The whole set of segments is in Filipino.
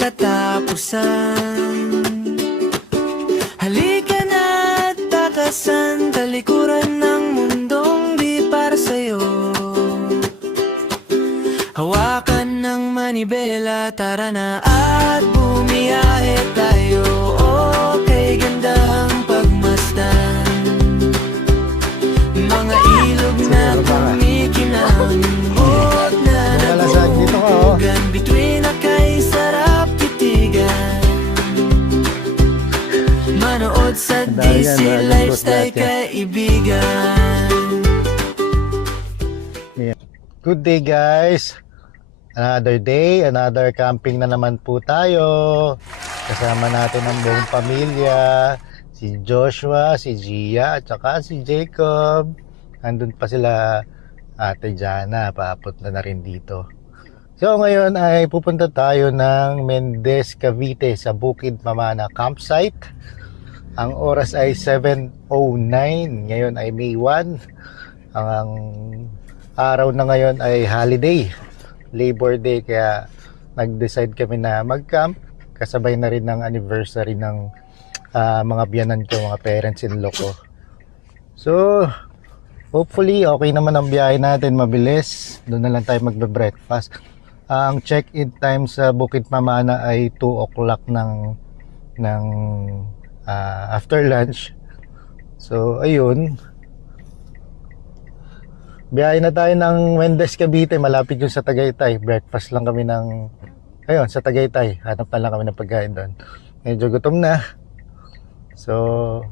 katapusan. Halika na at takasan, talikuran ng mundong di para sa'yo. Hawakan ng manibela, tara na at bumiyahe tayo. Okay, gandang pagmasdan, mga ilog na kumikinang, buot na nagbubugan, bituin na kay sarap titigan. Manood sa DC Lifestyle kaibigan. Good day guys. Another day, another camping na naman po tayo. Kasama natin ang buong pamilya. Si Joshua, si Gia, at saka si Jacob. Andun pa sila Ate Jana, papunta na rin dito. So ngayon ay pupunta tayo ng Mendez, Cavite sa Bukid Mamana campsite. Ang oras ay 7:09. Ngayon ay May 1. Ang araw na ngayon ay holiday, Labor Day, kaya nag-decide kami na mag-camp. Kasabay na rin ng anniversary ng mga biyanan ko, mga parents-in-law ko. So hopefully okay naman ang biyahe natin, mabilis. Doon na lang tayo magbe-breakfast. Ang check-in time sa Bukid Mamana ay 2 o'clock ng after lunch. So ayun, biyahe na tayo ng Mendez, Cavite. Malapit yun sa Tagaytay. Breakfast lang kami sa Tagaytay. Hanap na lang kami ng pagkain doon. Medyo gutom na. So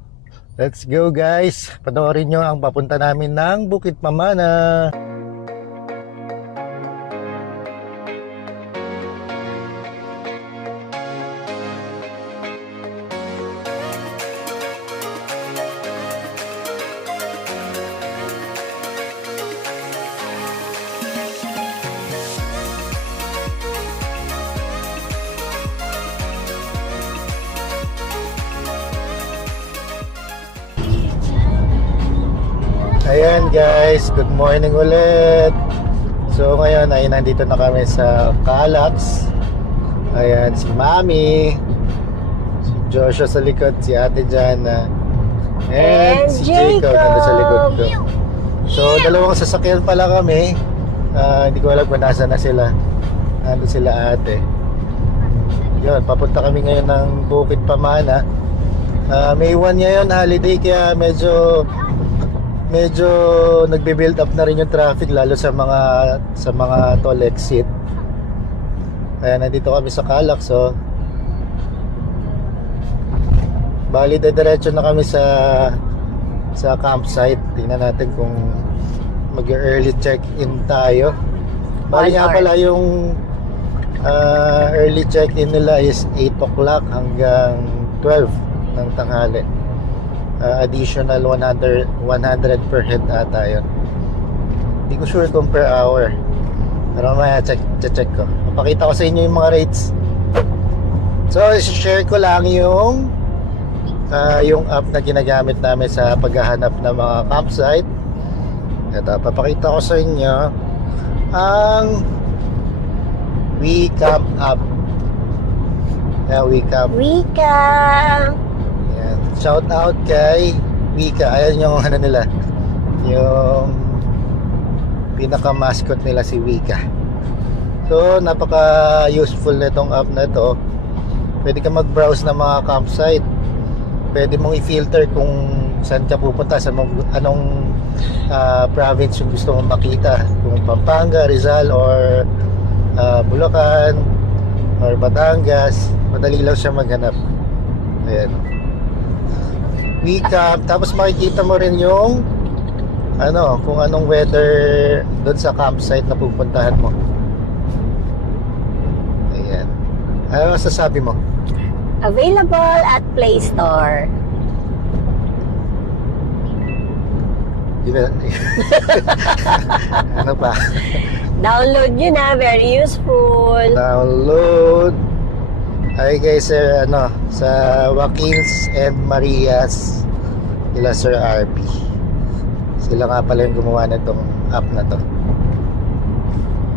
let's go guys. Panoorin nyo ang papunta namin ng Bukid Mamana. Ayan guys, good morning ulit. So ngayon ay nandito na kami sa Calax. Ayan si Mami, si Joshua sa likod, si Ate Jana, and si Jacob nandun sa likod ko. So dalawang sasakyan pala kami. Hindi ko alam kung nasa na sila. Nandun sila ate. Yun, papunta kami ngayon ng Bukid Pamana. May 1 ngayon, holiday, kaya medyo nagbe-build up na rin yung traffic, lalo sa mga toll exit. Kaya nandito kami sa Calax. So bali diretso na kami sa campsite. Tingnan natin kung mag-early check-in tayo. Bali nga pala yung early check-in nila is 8 o'clock hanggang 12 ng tanghali. Additional 100 per head ata yun. Hindi ko sure kung per hour, pero may check ko. Papakita ko sa inyo yung mga rates. So share ko lang yung app na ginagamit namin sa paghahanap ng mga campsite. Ito, papakita ko sa inyo ang WeCamp app. WeCamp. Shout out kay Wika. Ayan yung nila, yung pinaka mascot nila, si Wika. So napaka useful nitong app na to. Pwede ka mag-browse ng mga campsite. Pwede mong i-filter kung saan ka pupunta, sa anong province yung gusto mong makita, kung Pampanga, Rizal, or Bulacan, or Batangas. Madali lang siya maghanap. Ayan, WeCamp. Tapos makikita mo rin yung kung anong weather doon sa campsite na pupuntahan mo. Ayan. Ano masasabi mo? Available at Play Store. Ano pa? Download nyo na, very useful. Download. Hi guys, sa Joaquins and Marias, nila Sir RP. Sila nga pala yung gumawa na itong app na to.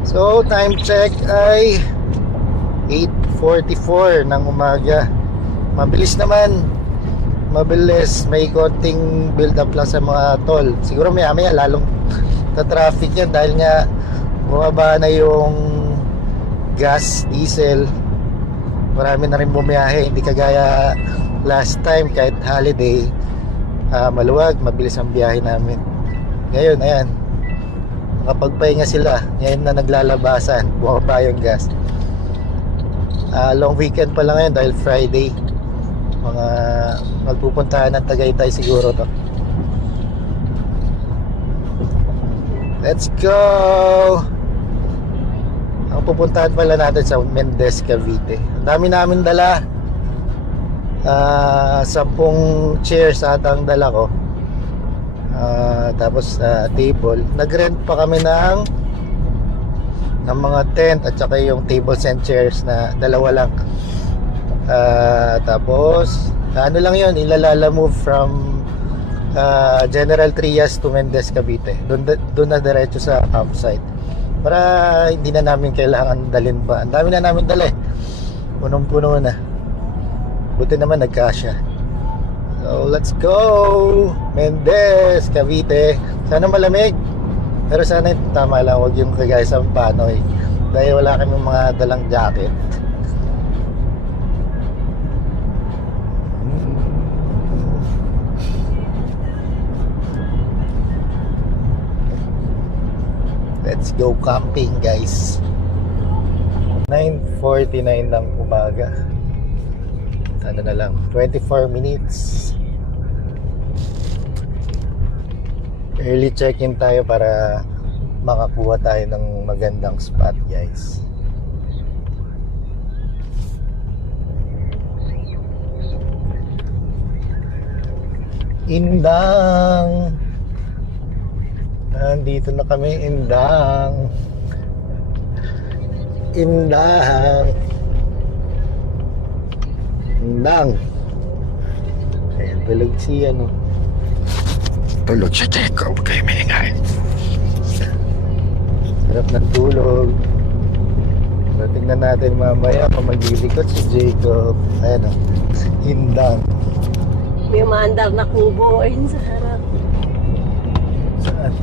So time check ay 9:44 ng umaga. Mabilis naman. Mabilis. May konting build up lang sa mga tol. Siguro maya lalong traffic yan dahil nga bumaba na yung gas, diesel. Marami na rin bumiyahe. Hindi kagaya last time kahit holiday. Maluwag, mabilis ang biyahe namin. Ngayon, ayan. Makapagpahinga sila. Ngayon na naglalabasan. Bumaba yung gas. Long weekend pa lang ngayon dahil Friday. Mga magpupuntahan ng Tagaytay siguro to. Let's go! Ang pupuntahan pala natin sa Mendez, Cavite. Ang dami namin dala. 10 chairs ata ang dala ko. Tapos table. Nag-rent pa kami ng mga tent at saka yung tables and chairs na dalawa lang. Tapos ano lang yun, ilalala move from General Trias to Mendez, Cavite. Doon na diretso sa campsite para hindi na namin kailangan dalhin pa. Ang dami na namin dala eh. Punong-puno na. Buti naman nagkasya. So let's go Mendez, Cavite. Sana malamig, pero sana tama lang, huwag yung kagaya sa Panoy dahil wala kami mga dalang jacket. Let's go camping, guys. 9:49 ng umaga. Ano na lang, 24 minutes. Early check-in tayo para makakuha tayo ng magandang spot, guys. Indang. Nandito na kami, Indang. Indang. Indang. Ayan, tulog si ano. Tulog si Jacob, kayo maingay. Sarap ng tulog. So, tingnan natin mamaya kung maglilikot si Jacob. Ayan o, Indang. May maandar na kubo ayun sa harap. Saan?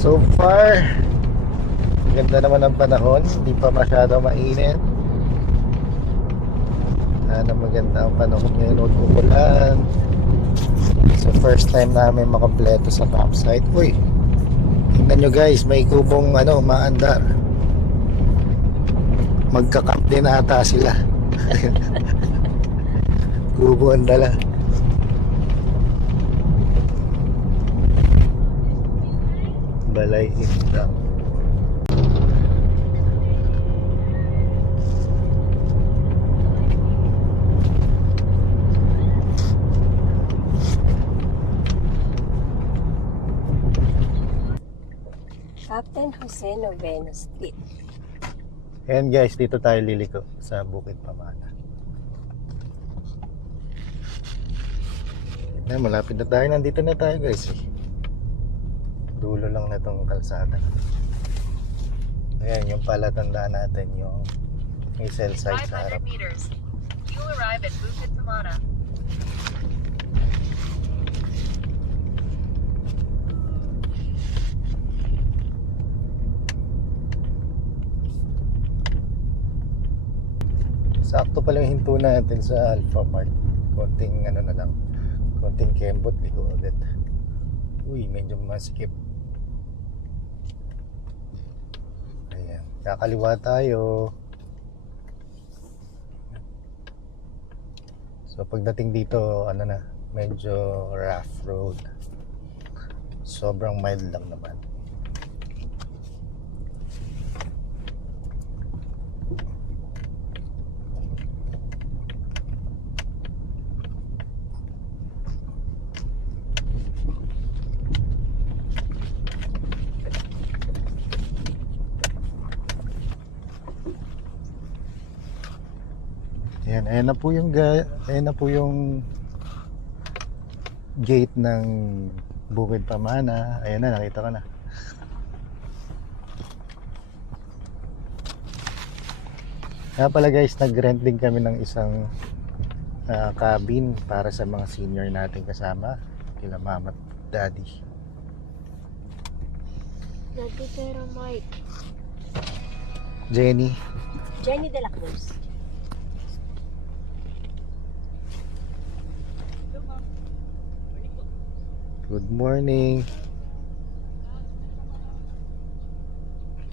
So far, ganda naman ang panahon. Hindi pa masyado mainit. Sana maganda ang panahon ngayon. Huwag umulan. So first time namin makampleto sa campsite. Uy, tingnan nyo guys, may kubong maandar. Magkakamp din ata sila. Kubo ang dala. Balay Indang. Captain Jose Noveno Street. Ayan guys, dito tayo liliko sa Bukid Pamana. Ayan, malapit na tayo. Nandito na tayo guys. Dulo lang na itong kalsada. Ayan, yung palatandaan natin yung may cell site sa harap. 500 meters. You will arrive at Bukid Pamana. Sakto pala yung hinto natin sa Alpha Mart. Konting na lang. Konting kembot, ligo ulit. Uy, medyo masikip. Ayan, kakaliwa tayo. So pagdating dito, medyo rough road. Sobrang mild lang naman. Ayan na po yung gate ng Bukid Pamana. Ayan na, nakita ko na. Kaya pala guys, nag-rent din kami ng isang cabin para sa mga senior natin kasama, kila mama at daddy. Daddy pero Mike. Jenny, Jenny de la Cruz. good morning.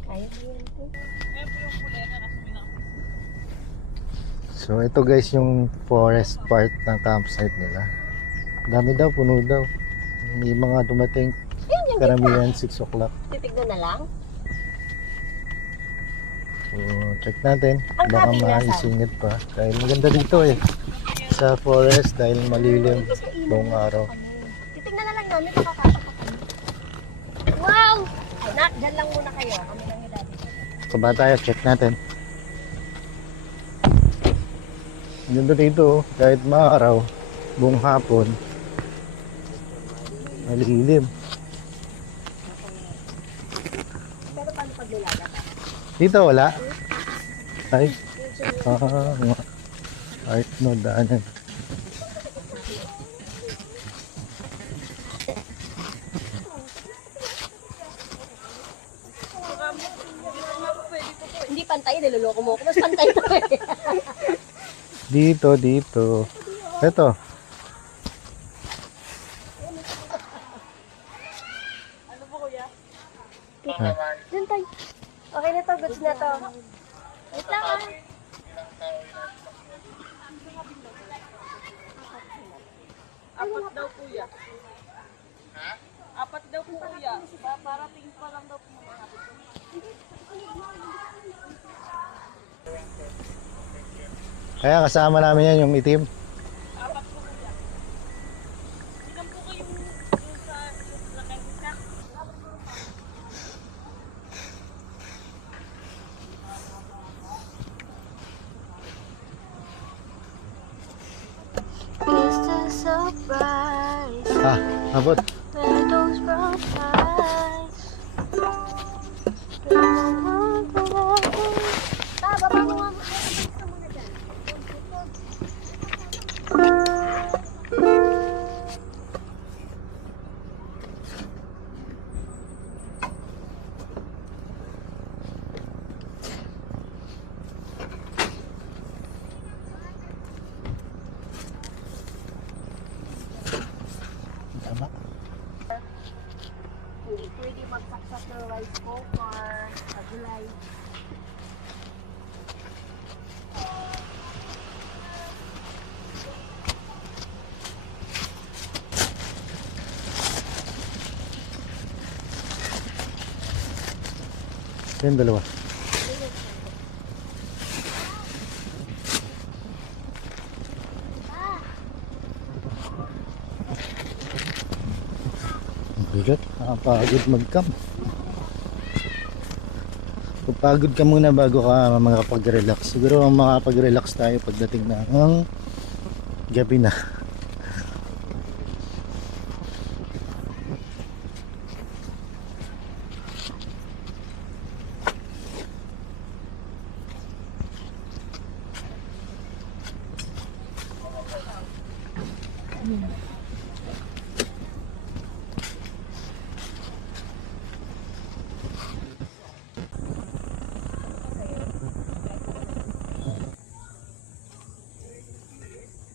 Kaya mo yan. So ito guys yung forest part ng campsite nila. Dami daw, puno daw. May mga dumating karamihan 6 o'clock. Titignan na lang. So check natin. Ang Baka cabin nasaan? maisingit pa. Dahil maganda dito eh. Sa forest dahil malilim buong araw. Titignan na lang namin makakasok ako. Wow! Ay, nak, dyan lang muna kayo. Kami lang ni Daddy. Kaba tayo, check natin. Ganda dito, kahit maaraw, buong hapon, malilim. Pero paano pag nilagat? Dito wala? Ay, art no, daanan. Hindi pantay, niloloko mo ako. Mas pantay to eh. Dito. Ito. Diyan tayo. Okay na to, goods na to. Wait lang ah. Apat daw kuya. Ha? Apat daw po kuya. Parating pa lang daw po mga apat. Kaya kasama namin yan, yung itim. Apat po kuya. Ilan po kayong yung sa Lakay-Isa? It's a surprise. Abot. Where those brown eyes. Baba mo nga mo. Gusto mo na dyan. Tama. Hindi pwede magsaksak ng rice cooker sa gulay. Yan, dalawa. Ang bigat, nakapagod mag-camp. Pagod ka muna bago ka makapag-relax. Siguro makapag-relax tayo pagdating ng gabi na.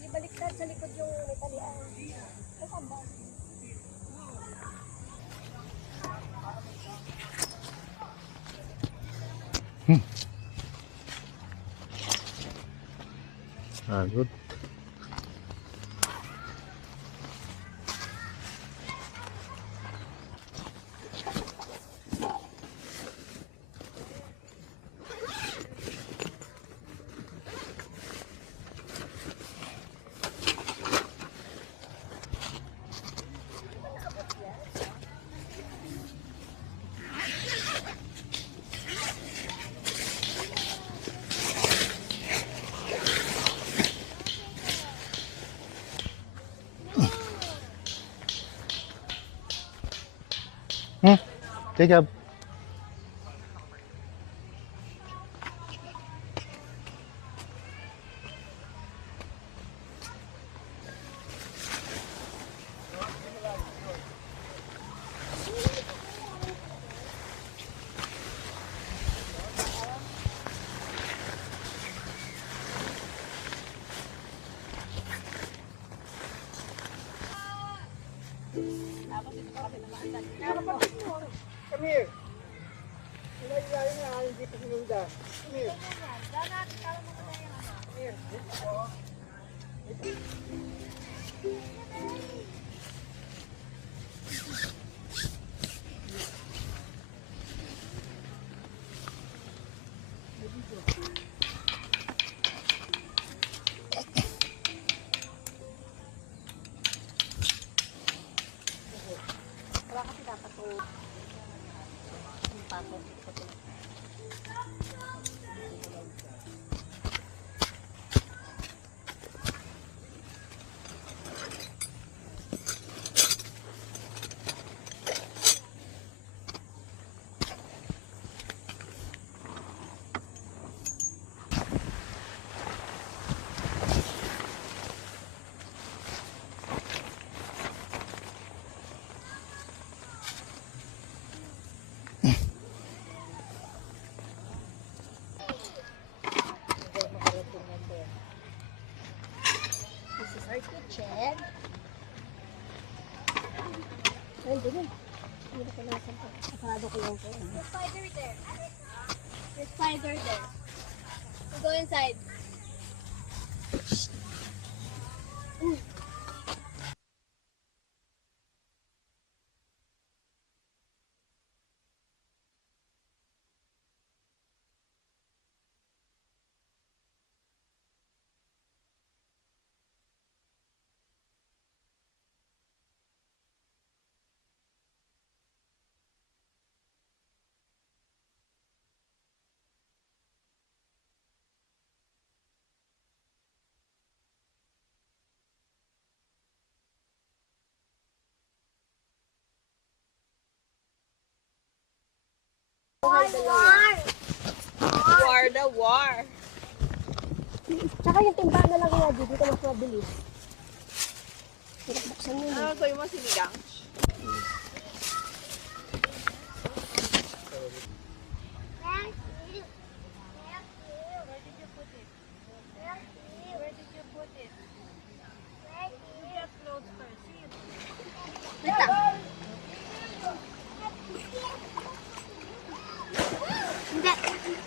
Di baliktad sa likod yung Italian. Pagod. Jacob. This is our kitchen. Ayun. Hindi na kailangan pa. Sarado ko lang po. There's spider there. There's spider there. We go inside. War the war. Tsaka yung timba na lang kaya dito mas mabilis. Buksan mo. Ano gawin mo sinigang? Hindi.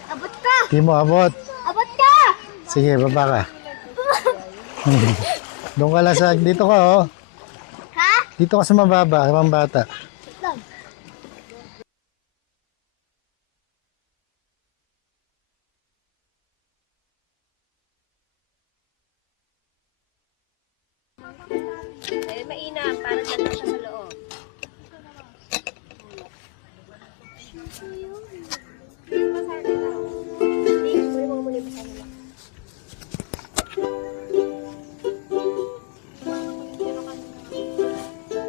Abot ka! Di mo abot. Abot ka! Sige, baba ka. Doon ka lang sa... Dito ka, oh. Ha? Dito ka sa mababa, sa pambata. Lang. Eh, mainam. Para dyan na siya sa loob.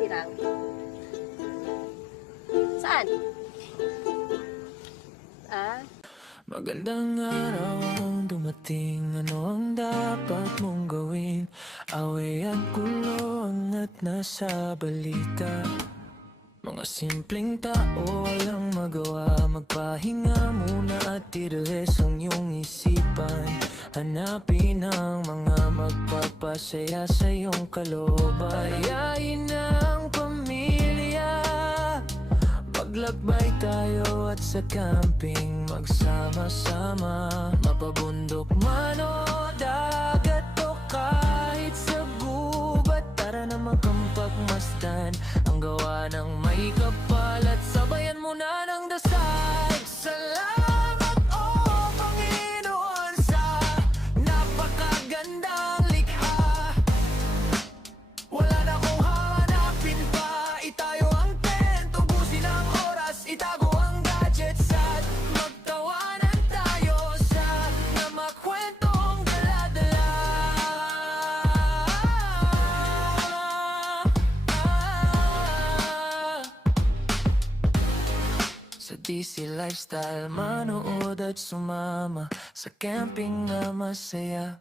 Tirang. Saan? Ah? Magandang araw ang dumating. Ano ang dapat mong gawin? Away at kulong at nasa balita. Mga simpleng tao walang magawa. Magpahinga muna at i-release ang iyong isipan. Hanapin ang mga magpapasaya sa iyong kalooban. Ayain ang pamilya, maglakbay tayo at sa camping magsama-sama. Mapabundok man o dagat o kahit sa gubat, tara na magkampagmasdan ang gawa ng may kapal at sabayan mo na ng dasal. Salamat o Panginoon sa napakagandang likha. Wala na kong hanapin pa, itayo ang tent, ubusin ang oras, itago ang gadgets at magtawanan tayo sa na makwentong dala-dala. busy lifestyle, manood at sumama sa camping na masaya.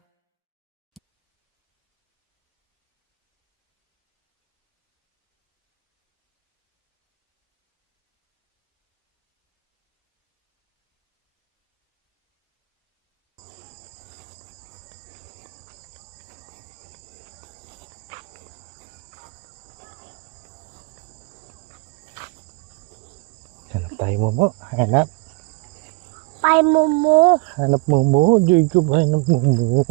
Hanap tayo mo. Hanap. Pai Momo. Hanap mo. Jacob, hanap mo.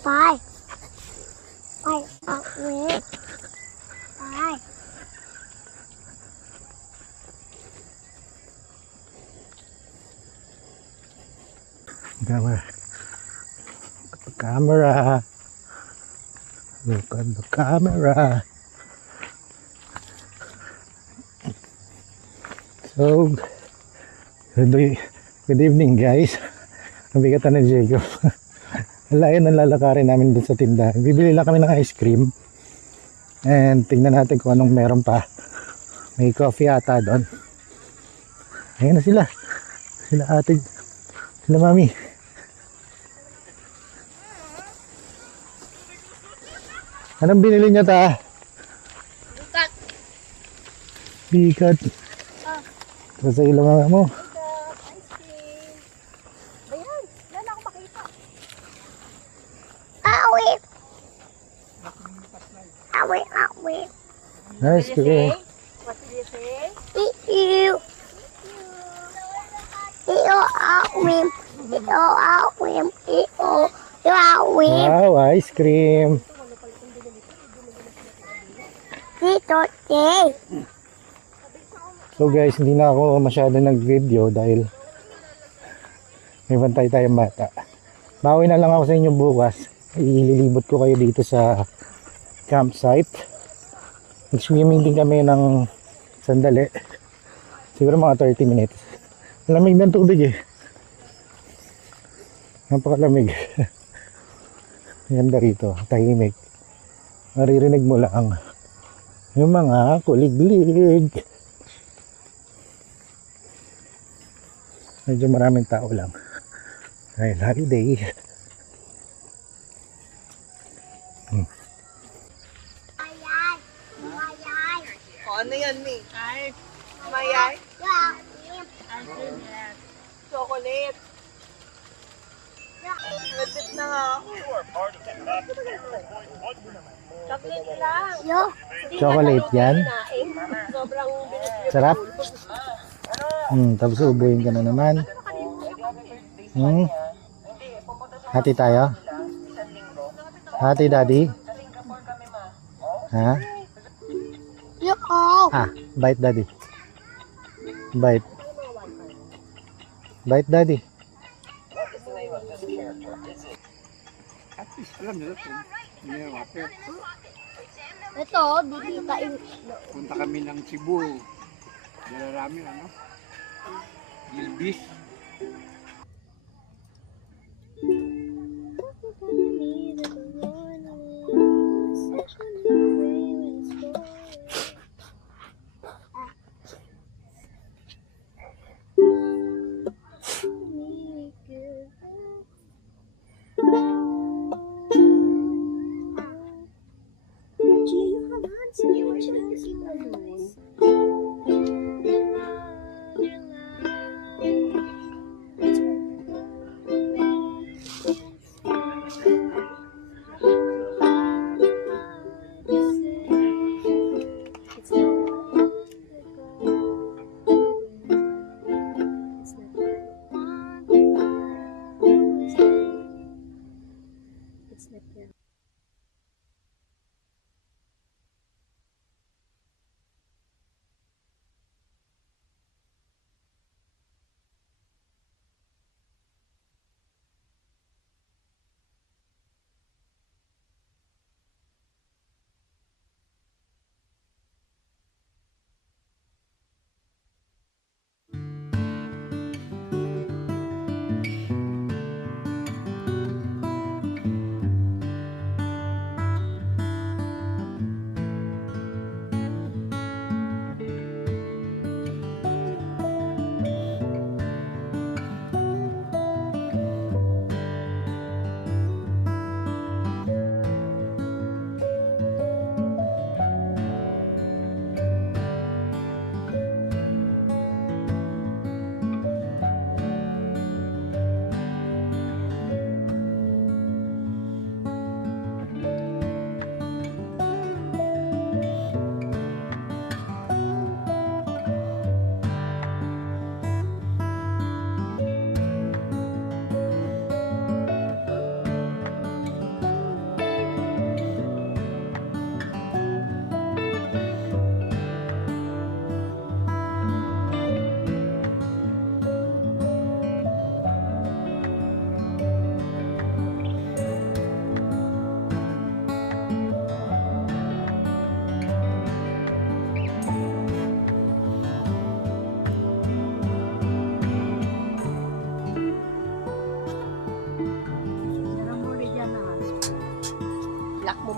Pai. Pai. Pai. Pai. Camera. The camera. Look at the camera. So, good evening guys. Nabigatan na Jacob. Layo ng lalakarin namin dun sa tindahan. Bibili lang kami ng ice cream. And tingnan natin kung anong meron pa. May coffee ata doon. Ayan na sila. Sila ate. Sila mami. Anong binili niya ta? Bigat. Bigat. Tapos sa ilong mo. Ice cream. Ayan. Wala na akong makita. Awit. Awit. Nice cream. What did you say? Ew. Awit. Awit. Wow, ice cream. Dito, Jay. So guys, hindi na ako masyado nag-video dahil may bantay tayong bata. Bawi na lang ako sa inyo bukas. Ililibot ko kayo dito sa campsite. Nag-swimming din kami ng sandali. Siguro mga 30 minutes. Lamig ng tubig eh. Napakalamig. Ganda rito, tahimik. Maririnig mo lang yung mga kuliglig. Medyo maraming tao lang dahil holiday. O, ano yan, Mi? Mayay? Chocolate. Nagtit na nga ako. Chocolate lang. Yo. Chocolate yan. Sobrang Sarap. Tapos ubuhin ka na naman. Hati tayo. Hati daddy. Ha? Yo. Bite daddy. Bite. Bite daddy. Ito, dito tayo. Punta kami ng Cebu. Nalarami ano? Gilbis.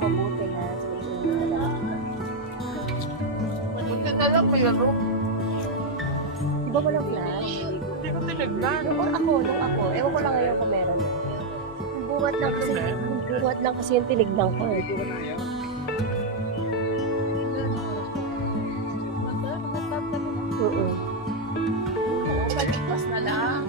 mabuti ha. So, iingat ka lang. Buti na lang may ano. Di ba walang flash? Hindi ko tinignan. Nung ako. Ewan ko lang ngayon kung meron na. Buhat lang kasi yung tinignan ko eh. Oo. Palipas na lang.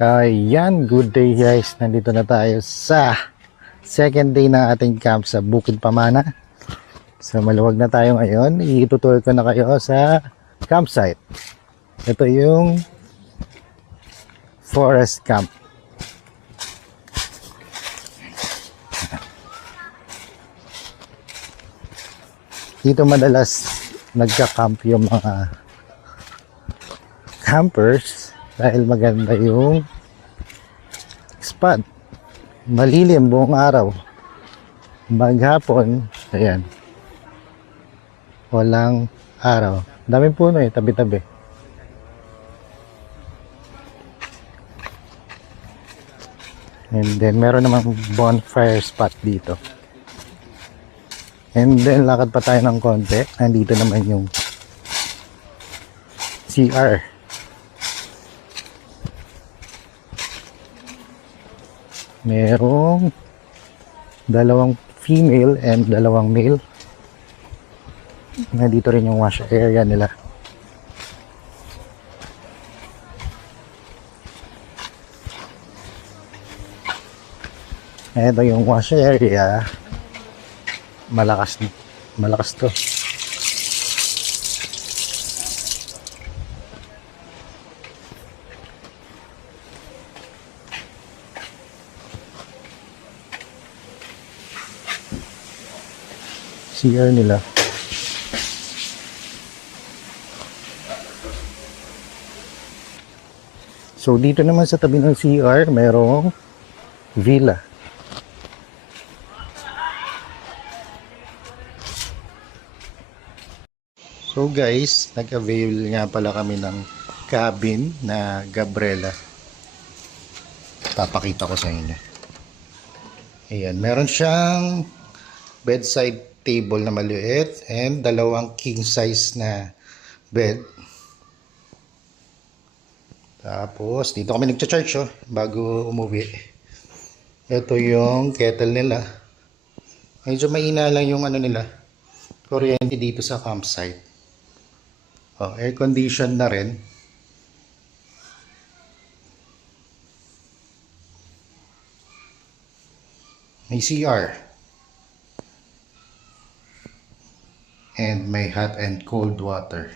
Ayan, good day guys. Nandito na tayo sa second day ng ating camp sa Bukid Pamana. So maluwag na tayo ngayon. Itutur ko na kayo sa campsite. Ito yung forest camp. Dito madalas nagka-camp yung mga campers dahil maganda yung spot. Malilim buong araw. Maghapon, ayan, walang araw. Daming puno eh, tabi-tabi. And then meron namang bonfire spot dito. And then lakad pa tayo ng konti. Nandito naman yung CR. Merong dalawang female and dalawang male. Nandito rin yung wash area nila. Ito yung wash area. Malakas to. CR nila. So dito naman sa tabi ng CR mayroong villa. So guys, nag-avail nga pala kami ng cabin na Gabriela. Papakita ko sa inyo. Ayan, meron siyang bedside table na maliit and dalawang king size na bed. Tapos dito kami nagcha-charge bago umuwi. Ito yung kettle nila. Medyo mahina lang yung ano nila, kuryente dito sa campsite. Air condition na rin. May CR. And may hot and cold water.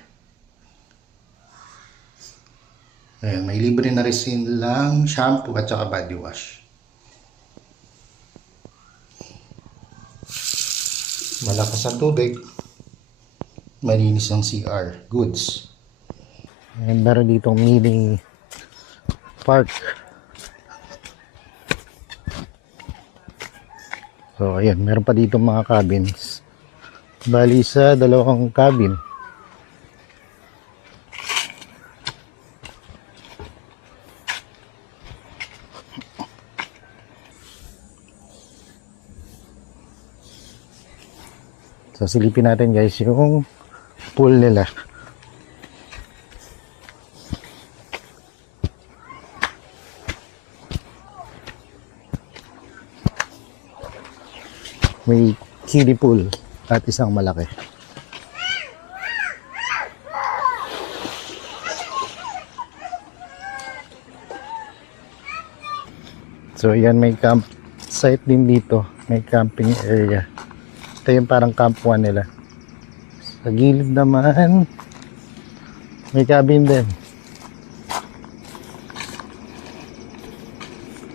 Ayan, may libre na rin lang shampoo at saka body wash. Malakas ang tubig. Malinis ang CR. Goods. And meron ditong mini park. So ayan, meron pa dito mga cabins. Bali sa dalawang cabin. So silipin natin guys yung pool nila. May kiddie pool at isang malaki. So yan, may campsite din dito. May camping area. Ito yung parang camp 1 nila. Sa gilid naman may cabin din.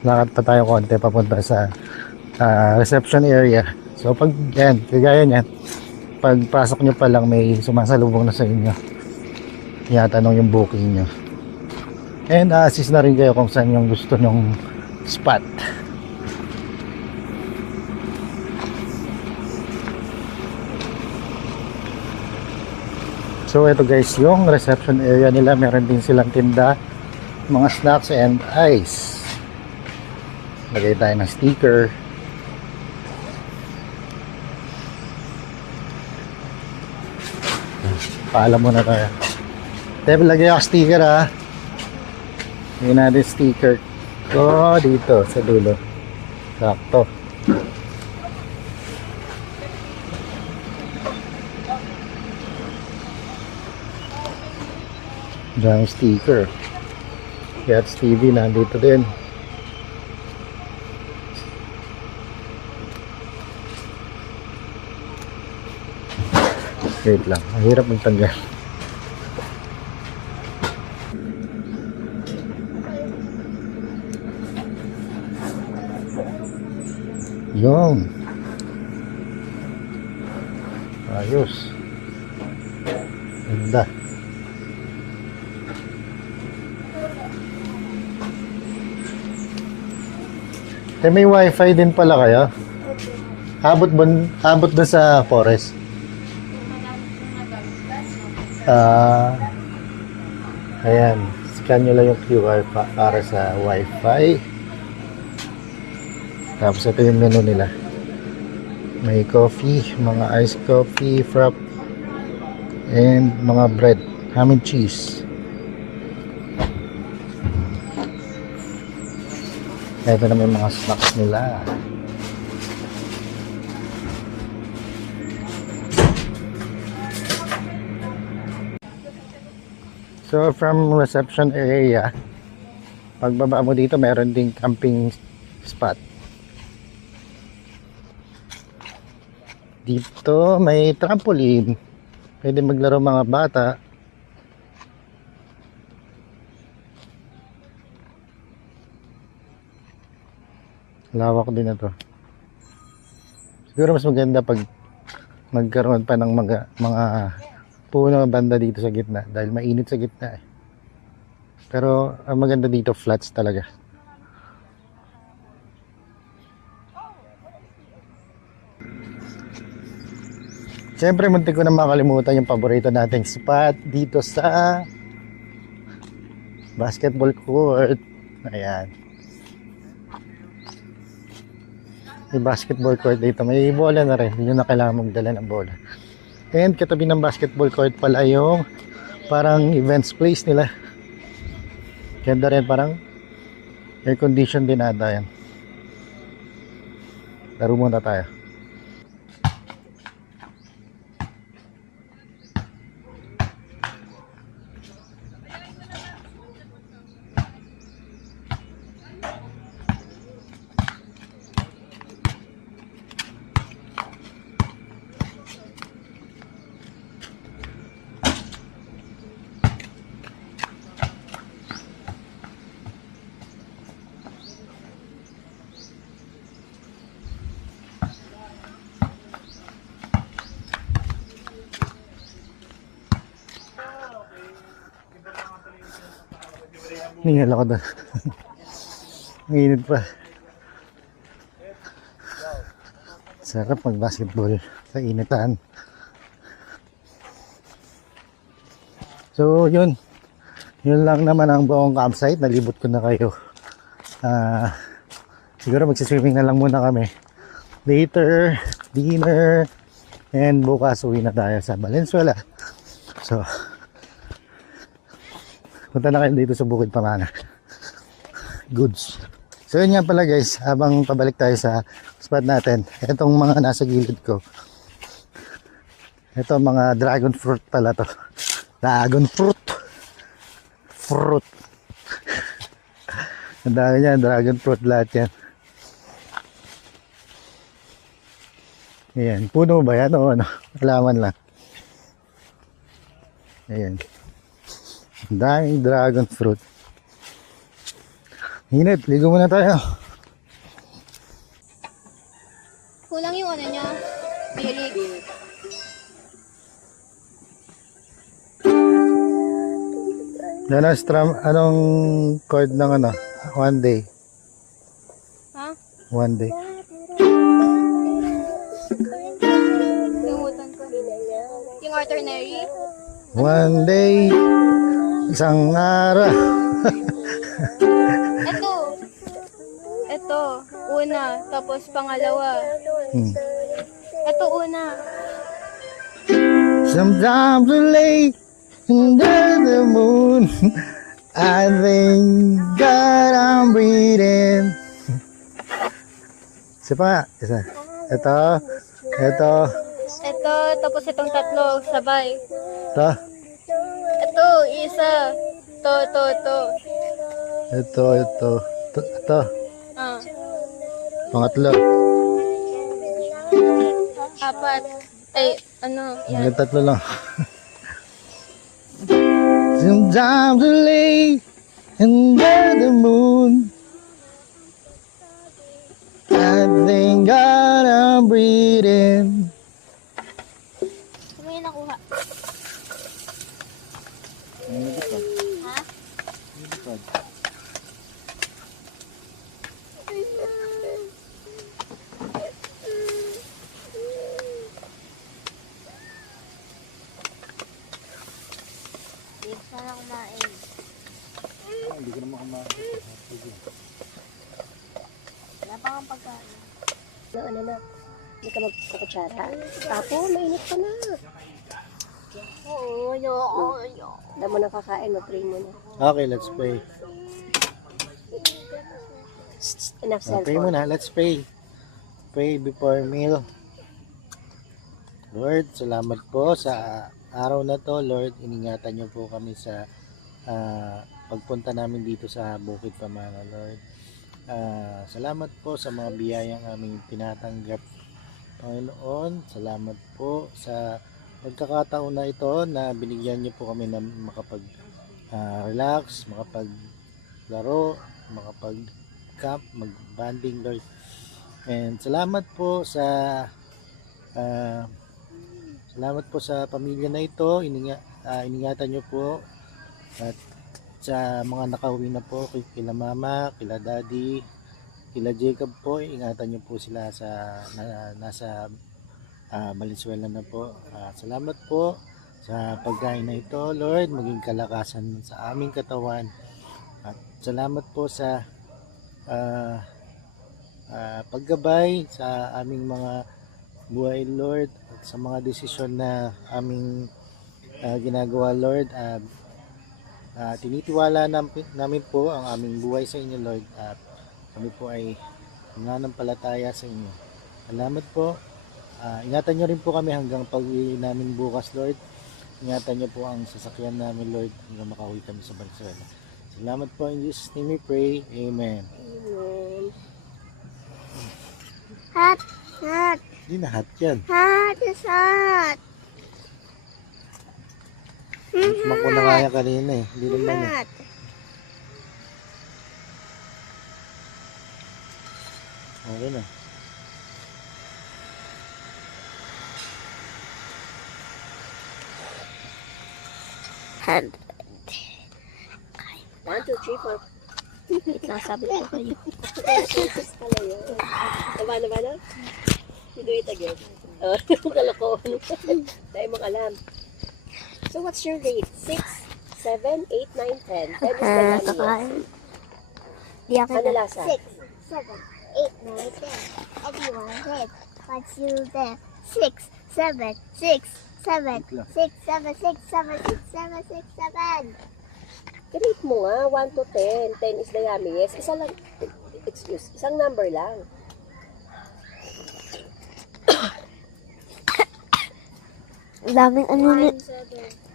Lakad pa tayo konti papunta sa reception area. So pag yan, kagaya niyan, pagpasok nyo pa lang may sumasalubong na sa inyo. Tinatanong yung booking nyo. And assist na rin kayo kung saan yung gusto nyong spot. So ito guys, yung reception area nila, meron din silang tinda, mga snacks and ice. Lagay tayo ng sticker. Paalam muna tayo. Tep, lagay ako sticker ha. Lagyan natin sticker ko dito sa dulo. Sakto. Diyan yung sticker. Gats TV nandito din. Wait lang, mahirap magtanggal. Yun. Ayos. Ganda. May wifi din pala kayo? Abot doon sa forest? Ayan. Scan nyo lang yung QR para sa wifi. Tapos ito yung menu nila. May coffee, mga iced coffee, frap, and mga bread, ham and cheese. Ito na may mga snacks nila. So from reception area, pagbaba mo dito meron ding camping spot. Dito may trampoline. Pwede maglaro mga bata. Lawak din na to. Siguro mas maganda pag magkaroon pa ng mga puno banda dito sa gitna dahil mainit sa gitna eh. Pero ang maganda dito flats talaga. Siyempre muntik ko na makalimutan yung paborito nating spot dito sa basketball court. Ayan. May basketball court dito. May bola na rin. Hindi nyo na kailangan magdala ng bola. And katabi ng basketball court pala yung parang events place nila. Ganda rin, parang air condition din ata yan. Laro muna tayo. Ningal ako doon. Mainit pa. Sarap mag-basketball sa initan. So yun. Yun lang naman ang buong campsite. Nalibot ko na kayo. Siguro magsiswimming na lang muna kami. Later, dinner, and bukas uwi na tayo sa Valenzuela. So punta na kayo dito sa Bukid Pamana. Goods. So yun nga pala guys, habang pabalik tayo sa spot natin, itong mga nasa gilid ko, ito mga dragon fruit pala to. Dragon fruit. Fruit. Ang dami niyan, dragon fruit lahat yan. Ayan, puno ba yan o ano? Alaman lang. Ayan. Daming dragon fruit. Init, ligo muna tayo. Kulang yung ano niya. Bilig. Anong chord ng ano? One day. Ha? One day. Limutan ko. Yung ordinary? One day. Isang araw. Ito. Ito. Una. Tapos pangalawa. Hmm. Ito una. Sometimes late under the moon, I thank God I'm breathing. Isa pa nga, isa. Ito. Ito. Tapos itong tatlo. Sabay. Ito. Ito. Isa. To. Ito. Ah. Pangatlo. Apat. Ay, ano. Yan. Hanggang tatlo lang. Sometimes late under the moon, I thank God I'm breathing. Saan mo yung nakuha? Ha? Hindi ka na kumain. Hindi ko naman kumain. Wala pa kang pagkain. Ano na? Hindi ka magkukutsara? Tapo, mainit ka na. Oo, ayoko. Alam mo na kakain, mag-pray mo na. Okay, let's pray. Enough Pray cellphone. muna, let's pray. Pray before meal. Lord, salamat po sa araw na to. Lord, iningatan niyo po kami sa pagpunta namin dito sa Bukid Pamana, Lord. Salamat po sa mga biyayang aming tinatanggap, Panginoon. Salamat po sa pagkakataon na ito na binigyan niyo po kami na makapag-relax, makapaglaro, makapag-camp, mag-banding, Lord. And salamat po sa pamilya na ito. Iningatan niyo po at sa mga nakauwi na po, kila mama, kila daddy, kila Jacob po, ingatan niyo po sila sa nasa Valenzuela na po. Salamat po sa pagkain na ito, Lord, maging kalakasan sa aming katawan. At salamat po sa paggabay sa aming mga buhay, Lord, at sa mga desisyon na aming ginagawa, Lord. Tinitiwala namin po ang aming buhay sa inyo, Lord, at kami po ay nananampalataya sa inyo. Salamat po. Ingatan nyo rin po kami hanggang pag-uwi namin bukas, Lord. Ingatan nyo po ang sasakyan namin, Lord, hanggang makauwi kami sa Valenzuela. Salamat po. In Jesus' name we pray. Amen. Hot. Hindi na hot yan. Hot is hot. Tikman ko na kaya kanina eh. Hindi naman eh. Hot. Okay na. Hot. 1, 2, 3, 4. Nasabi ko kayo. Pala yun. Diba na? You do it again. Kalokohan. Dahil mong alam. So what's your rate? 6, 7, 8, 9, 10. 10 is the last. Kakain. Di ako Ano lasa? 6, 7, 8, 9, 10. Everyone said, what's your there? 6, 7, 6, 7, 6, 7, 6, 7, 6, 7, 6, 7. Rate mo nga. 1 to 10. 10 is the yummiest. Isa lang. Excuse. Isang number lang. Daming ano ni... 7.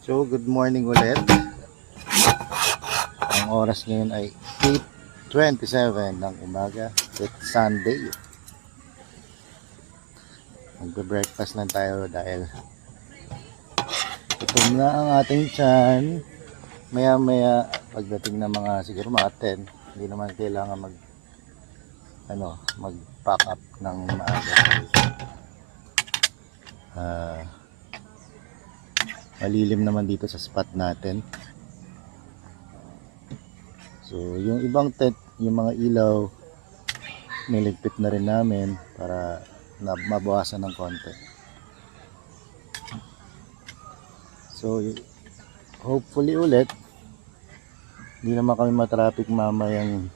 So, good morning ulit. Ang oras ngayon ay 8:27 ng umaga. It's Sunday. Magbe-breakfast lang tayo dahil gutom na ang ating tiyan. Maya-maya pagdating ng mga siguro mga 10, hindi naman kailangan mag-pack up ng maaga. Malilim naman dito sa spot natin. So, yung ibang tent, yung mga ilaw, niligpit na rin namin para mabawasan ng konti. So, hopefully ulit, hindi naman kami matraffic mamayang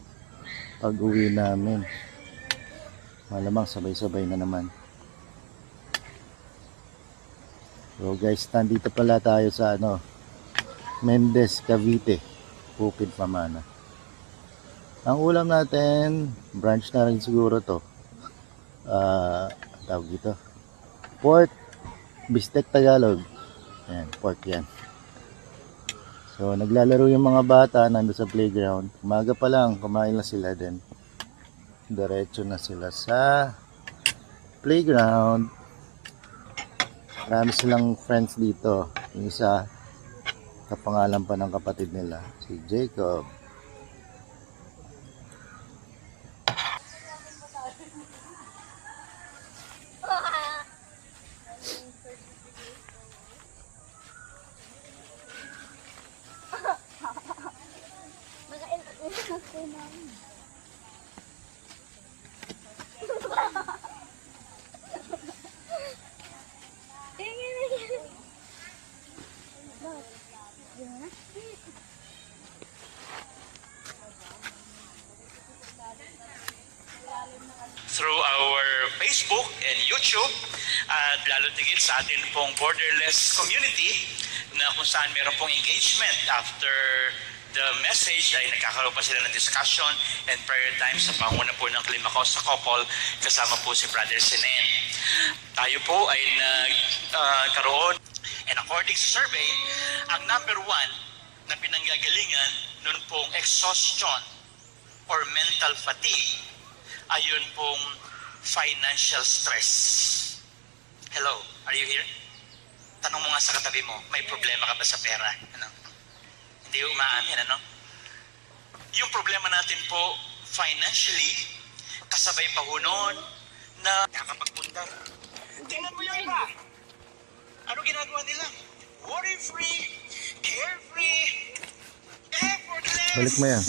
pag-uwi namin. Malamang sabay-sabay na naman. So guys, nandito pala tayo sa Mendez, Cavite, Bukid Pamana. Ang ulam natin, brunch na rin siguro to. Tawag dito, pork bistek Tagalog. Ayan, pork yan. So naglalaro yung mga bata nandun sa playground. Umaga pa lang, kumain na sila din. Diretso na sila sa playground. Marami silang friends dito. Yung isa, kapangalan pa ng kapatid nila, si Jacob. Through our Facebook and YouTube at lalo tigit sa atin pong borderless community na kung saan meron pong engagement after the message ay nagkakaroon pa sila ng discussion and prayer time sa panguna po ng Climacosa couple kasama po si Brother Sinen. Tayo po ay nagkaroon and according sa survey, ang number 1 na pinanggagalingan nun pong exhaustion or mental fatigue ayun pong financial stress. Hello, are you here? Tanong mo nga sa katabi mo, may problema ka ba sa pera? Hindi umaamin, Yung problema natin po, financially, kasabay pa ho noon na nakakapagpundar. Tingnan mo yung iba. Ano ginagawa nila? Worry-free, carefree, effortless. Balik mo yan.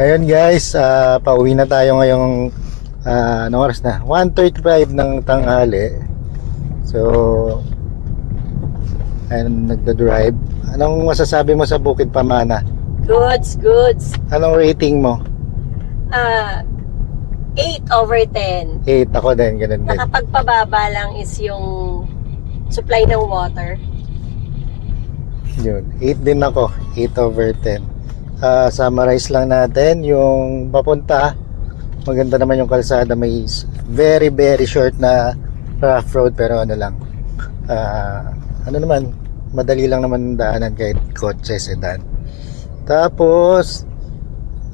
Ayun guys, pauwi na tayo ngayong anong oras na? 1:35 ng tanghali. So, ayun, nagda-drive. Anong masasabi mo sa Bukid Pamana? Goods. Anong rating mo? 8/10. 8, ako din, ganun din. Nakapagpababa lang is yung supply ng water. Yun, 8 din ako, 8/10. Summarize lang natin yung papunta. Maganda naman yung kalsada, may very very short na rough road pero naman, madali lang naman daanan kahit kotse, sedan. Tapos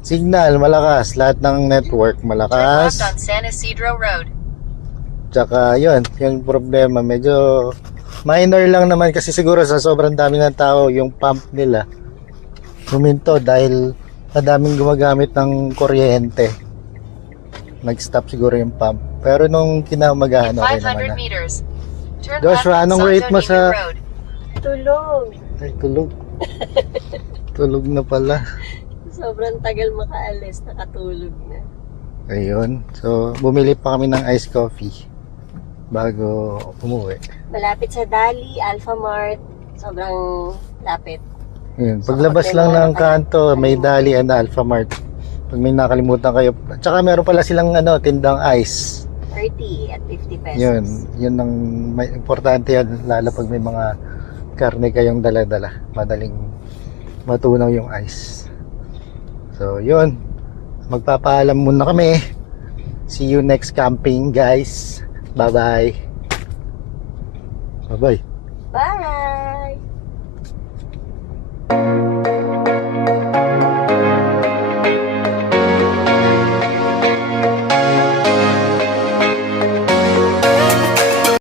signal malakas, lahat ng network malakas. On San Isidro Road. Tsaka yun, yung problema medyo minor lang naman kasi siguro sa sobrang dami ng tao yung pump nila huminto dahil madaming gumagamit ng kuryente. Nag-stop siguro yung pump. Pero nung kinamagahan, okay naman 500 na. meters. Turn Joshua, left on anong rate mo Santo sa... Niño Road. Tulog. Ay, tulog. Tulog na pala. Sobrang tagal makaalis, nakatulog na. Ayun. So, bumili pa kami ng iced coffee bago umuwi. Malapit sa Dali, Alphamart, sobrang lapit. Ayun. Paglabas lang ng kanto, may Dali and Alphamart. Pag may nakalimutan kayo. Tsaka meron pala silang tindang ice. 30 at 50 pesos. Yun ang may importante yan, lalo pag may mga karne kayong dala-dala. Madaling matunaw yung ice. So, yun. Magpapaalam muna kami. See you next camping, guys. Bye-bye. Bye-bye. Bye!